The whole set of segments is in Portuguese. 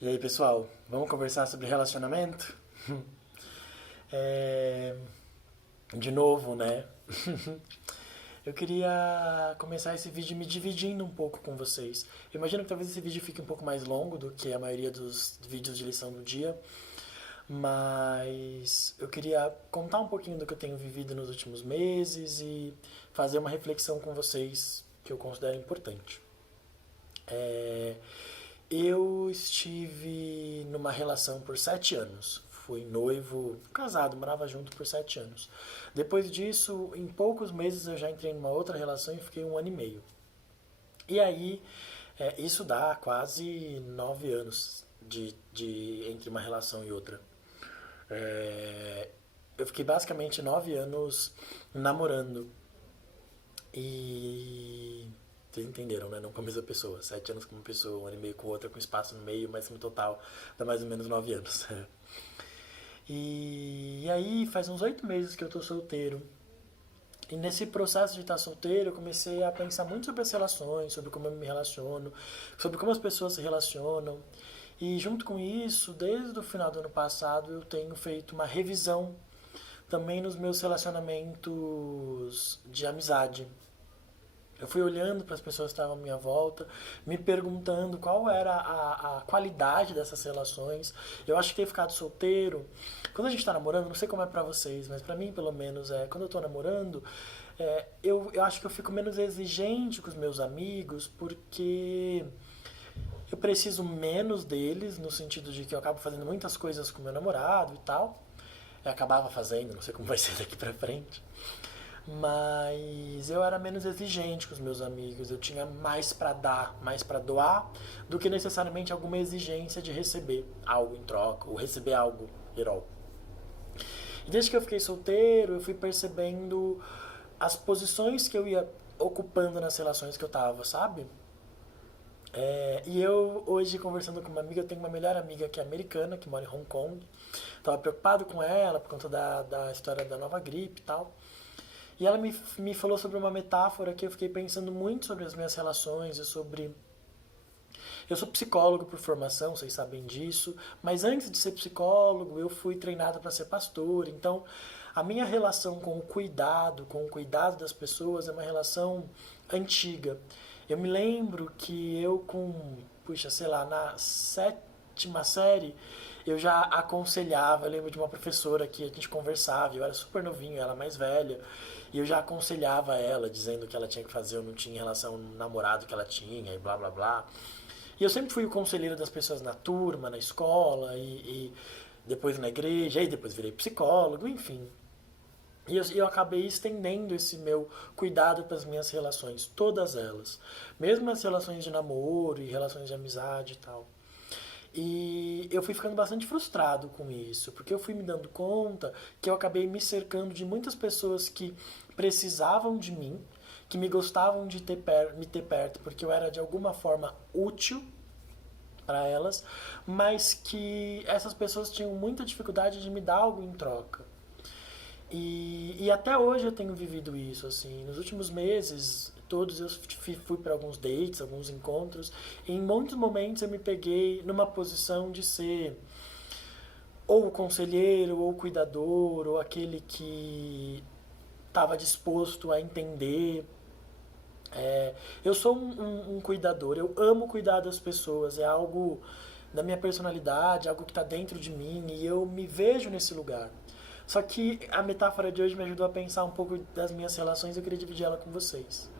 E aí, pessoal, vamos conversar sobre relacionamento? É, De novo, né? Eu queria começar esse vídeo me dividindo um pouco com vocês. Eu imagino que talvez esse vídeo fique um pouco mais longo do que a maioria dos vídeos de lição do dia, mas eu queria contar um pouquinho do que eu tenho vivido nos últimos meses e fazer uma reflexão com vocês que eu considero importante. É, Eu estive numa relação por 7 anos. Fui noivo, casado, morava junto por 7 anos. Depois disso, em poucos meses eu já entrei numa outra relação e fiquei 1 ano e meio. E aí, isso dá quase 9 anos entre uma relação e outra. Eu fiquei basicamente 9 anos namorando. E vocês entenderam, né? Não com a mesma pessoa. 7 anos com uma pessoa, 1 ano e meio com outra, com espaço no meio, mas no total dá mais ou menos 9 anos. E aí faz uns 8 meses que eu tô solteiro. E nesse processo de estar solteiro, eu comecei a pensar muito sobre as relações, sobre como eu me relaciono, sobre como as pessoas se relacionam. E junto com isso, desde o final do ano passado, eu tenho feito uma revisão também nos meus relacionamentos de amizade. Eu fui olhando para as pessoas que estavam à minha volta, me perguntando qual era a qualidade dessas relações. Eu acho que ter ficado solteiro, quando a gente está namorando, não sei como é para vocês, mas para mim pelo menos quando eu estou namorando, eu acho que eu fico menos exigente com os meus amigos, porque eu preciso menos deles, no sentido de que eu acabo fazendo muitas coisas com meu namorado e tal. Eu acabava fazendo, não sei como vai ser daqui pra frente. Mas eu era menos exigente com os meus amigos, eu tinha mais pra dar, mais pra doar, do que necessariamente alguma exigência de receber algo em troca, ou receber algo herói. E desde que eu fiquei solteiro, eu fui percebendo as posições que eu ia ocupando nas relações que eu tava, sabe? E eu, hoje, conversando com uma amiga, eu tenho uma melhor amiga que é americana, que mora em Hong Kong. Tava preocupado com ela por conta da história da nova gripe e tal. E ela me falou sobre uma metáfora que eu fiquei pensando muito sobre as minhas relações e sobre. Eu sou psicólogo por formação, vocês sabem disso, mas antes de ser psicólogo, eu fui treinado para ser pastor. Então, a minha relação com o cuidado das pessoas, é uma relação antiga. Eu me lembro que eu, puxa, sei lá, na sétima série, eu já aconselhava. Eu lembro de uma professora que a gente conversava, eu era super novinho, ela mais velha, e eu já aconselhava ela, dizendo o que ela tinha que fazer ou não tinha em relação ao namorado que ela tinha, e blá blá blá. E eu sempre fui o conselheiro das pessoas na turma, na escola, e depois na igreja, e depois virei psicólogo, enfim. E eu acabei estendendo esse meu cuidado para as minhas relações, todas elas. Mesmo as relações de namoro e relações de amizade e tal. E eu fui ficando bastante frustrado com isso, porque eu fui me dando conta que eu acabei me cercando de muitas pessoas que precisavam de mim, que me gostavam de me ter perto, porque eu era de alguma forma útil para elas, mas que essas pessoas tinham muita dificuldade de me dar algo em troca. E até hoje eu tenho vivido isso, assim. Nos últimos meses, todos eu fui para alguns dates, alguns encontros, e em muitos momentos eu me peguei numa posição de ser ou o conselheiro, ou o cuidador, ou aquele que estava disposto a entender. Eu sou um cuidador, eu amo cuidar das pessoas, é algo da minha personalidade, algo que está dentro de mim, e eu me vejo nesse lugar. Só que a metáfora de hoje me ajudou a pensar um pouco das minhas relações e eu queria dividir ela com vocês.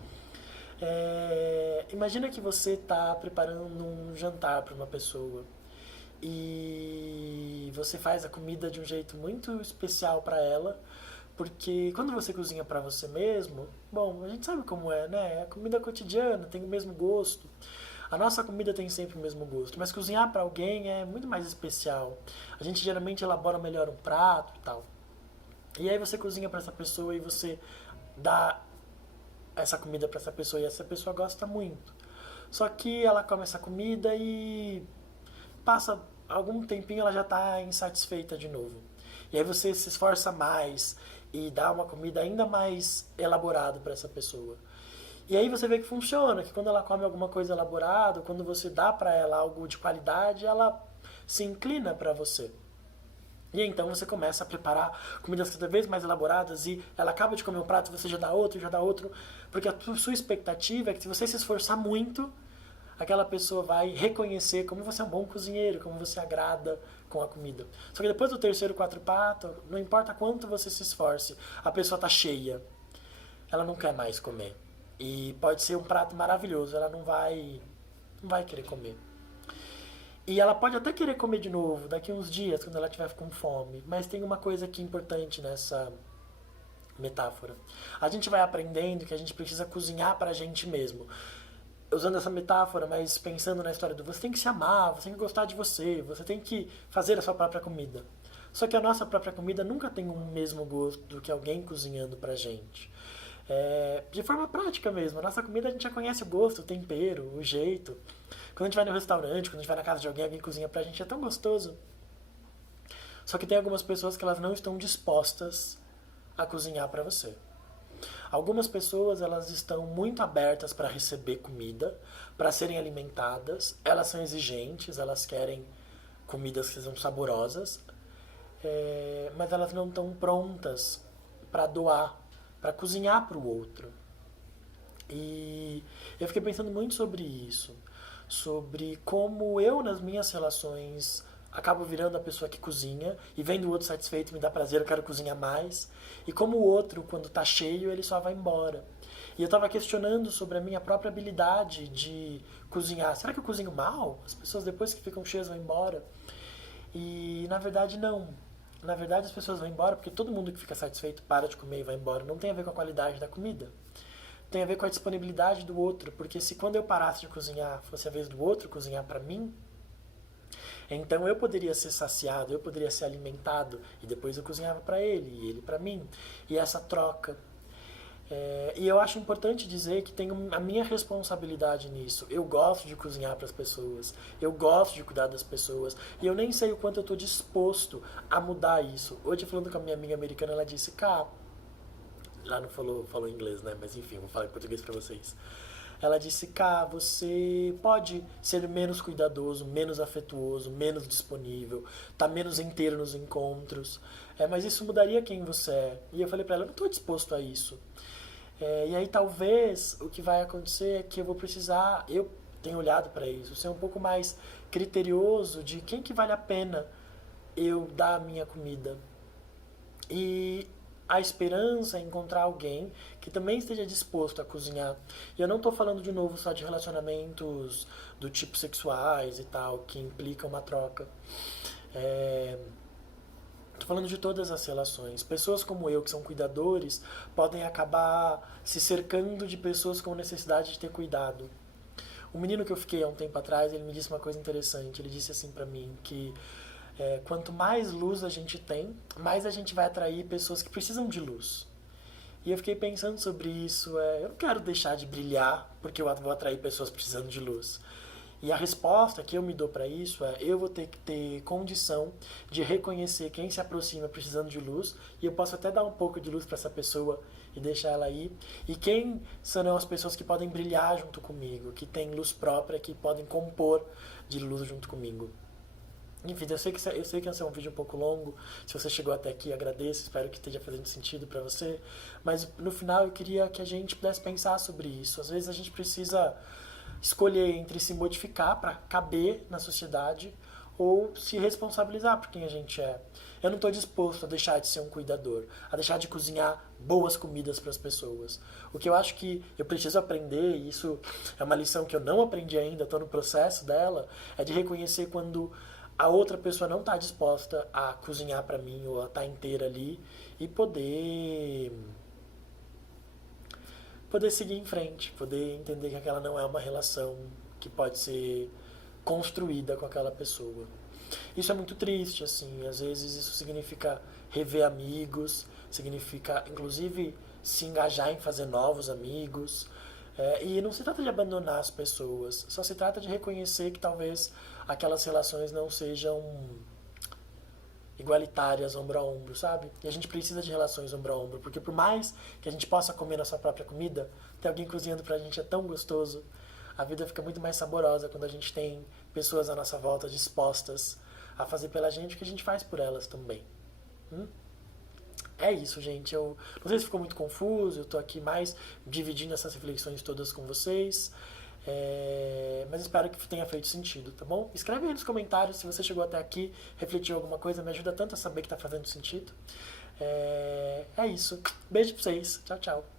Imagina que você está preparando um jantar para uma pessoa e você faz a comida de um jeito muito especial para ela, porque quando você cozinha para você mesmo, bom, a gente sabe como é, né? É a comida cotidiana, tem o mesmo gosto. A nossa comida tem sempre o mesmo gosto, mas cozinhar para alguém é muito mais especial. A gente geralmente elabora melhor um prato e tal. E aí você cozinha para essa pessoa e você dá essa comida para essa pessoa e essa pessoa gosta muito. Só que ela come essa comida e passa algum tempinho, ela já está insatisfeita de novo. E aí você se esforça mais e dá uma comida ainda mais elaborada para essa pessoa. E aí você vê que funciona, que quando ela come alguma coisa elaborada, quando você dá para ela algo de qualidade, ela se inclina para você. E então você começa a preparar comidas cada vez mais elaboradas e ela acaba de comer um prato, você já dá outro, porque a sua expectativa é que se você se esforçar muito, aquela pessoa vai reconhecer como você é um bom cozinheiro, como você agrada com a comida. Só que depois do terceiro, quarto prato, não importa quanto você se esforce, a pessoa tá cheia, ela não quer mais comer. E pode ser um prato maravilhoso, ela não vai querer comer. E ela pode até querer comer de novo daqui uns dias, quando ela estiver com fome. Mas tem uma coisa aqui importante nessa metáfora. A gente vai aprendendo que a gente precisa cozinhar pra gente mesmo. Usando essa metáfora, mas pensando na história do você tem que se amar, você tem que gostar de você tem que fazer a sua própria comida. Só que a nossa própria comida nunca tem o mesmo gosto do que alguém cozinhando pra gente. De forma prática mesmo, a nossa comida a gente já conhece o gosto, o tempero, o jeito. Quando a gente vai no restaurante, quando a gente vai na casa de alguém, alguém cozinha pra gente, é tão gostoso. Só que tem algumas pessoas que elas não estão dispostas a cozinhar pra você. Algumas pessoas elas estão muito abertas para receber comida, para serem alimentadas. Elas são exigentes, elas querem comidas que sejam saborosas, mas elas não estão prontas para doar, para cozinhar para o outro. E eu fiquei pensando muito sobre isso, sobre como eu nas minhas relações acabo virando a pessoa que cozinha e vendo o outro satisfeito me dá prazer, eu quero cozinhar mais. E como o outro, quando tá cheio, ele só vai embora. E eu tava questionando sobre a minha própria habilidade de cozinhar. Será que eu cozinho mal? As pessoas depois que ficam cheias vão embora? E na verdade não. Na verdade as pessoas vão embora porque todo mundo que fica satisfeito para de comer e vai embora. Não tem a ver com a qualidade da comida. Tem a ver com a disponibilidade do outro. Porque se quando eu parasse de cozinhar fosse a vez do outro cozinhar para mim, então eu poderia ser saciado, eu poderia ser alimentado e depois eu cozinhava para ele e ele para mim. E essa troca. E eu acho importante dizer que tenho a minha responsabilidade nisso. Eu gosto de cozinhar para as pessoas, eu gosto de cuidar das pessoas e eu nem sei o quanto eu estou disposto a mudar isso. Hoje falando com a minha amiga americana, ela disse, cá, lá não falou inglês, né? Mas enfim, vou falar em português para vocês. Ela disse, cá, você pode ser menos cuidadoso, menos afetuoso, menos disponível, tá menos inteiro nos encontros, mas isso mudaria quem você é. E eu falei pra ela, eu não estou disposto a isso. E aí talvez o que vai acontecer é que eu vou precisar, eu tenho olhado para isso, ser um pouco mais criterioso de quem que vale a pena eu dar a minha comida. E a esperança é encontrar alguém que também esteja disposto a cozinhar. E eu não estou falando de novo só de relacionamentos do tipo sexuais e tal, que implicam uma troca. Estou falando de todas as relações. Pessoas como eu, que são cuidadores, podem acabar se cercando de pessoas com necessidade de ter cuidado. O menino que eu fiquei há um tempo atrás, ele me disse uma coisa interessante. Ele disse assim pra mim que quanto mais luz a gente tem, mais a gente vai atrair pessoas que precisam de luz. E eu fiquei pensando sobre isso. Eu não quero deixar de brilhar porque eu vou atrair pessoas precisando de luz. E a resposta que eu me dou para isso é: eu vou ter que ter condição de reconhecer quem se aproxima precisando de luz, e eu posso até dar um pouco de luz para essa pessoa e deixar ela aí. E quem são as pessoas que podem brilhar junto comigo, que têm luz própria, que podem compor de luz junto comigo. Enfim, eu sei que esse é um vídeo um pouco longo. Se você chegou até aqui, agradeço. Espero que esteja fazendo sentido para você. Mas no final eu queria que a gente pudesse pensar sobre isso. Às vezes a gente precisa escolher entre se modificar para caber na sociedade ou se responsabilizar por quem a gente é. Eu não estou disposto a deixar de ser um cuidador, a deixar de cozinhar boas comidas para as pessoas. O que eu acho que eu preciso aprender, e isso é uma lição que eu não aprendi ainda, estou no processo dela, é de reconhecer quando a outra pessoa não está disposta a cozinhar para mim ou a estar inteira ali e poder seguir em frente, poder entender que aquela não é uma relação que pode ser construída com aquela pessoa. Isso é muito triste, assim, às vezes isso significa rever amigos, significa inclusive se engajar em fazer novos amigos, e não se trata de abandonar as pessoas, só se trata de reconhecer que talvez aquelas relações não sejam igualitárias, ombro a ombro, sabe? E a gente precisa de relações ombro a ombro, porque por mais que a gente possa comer nossa própria comida, ter alguém cozinhando pra gente é tão gostoso. A vida fica muito mais saborosa quando a gente tem pessoas à nossa volta dispostas a fazer pela gente o que a gente faz por elas também. É isso, gente. Eu não sei se ficou muito confuso, eu tô aqui mais dividindo essas reflexões todas com vocês. Mas espero que tenha feito sentido, tá bom? Escreve aí nos comentários se você chegou até aqui, refletiu alguma coisa, me ajuda tanto a saber que tá fazendo sentido. É isso. Beijo pra vocês. Tchau, tchau.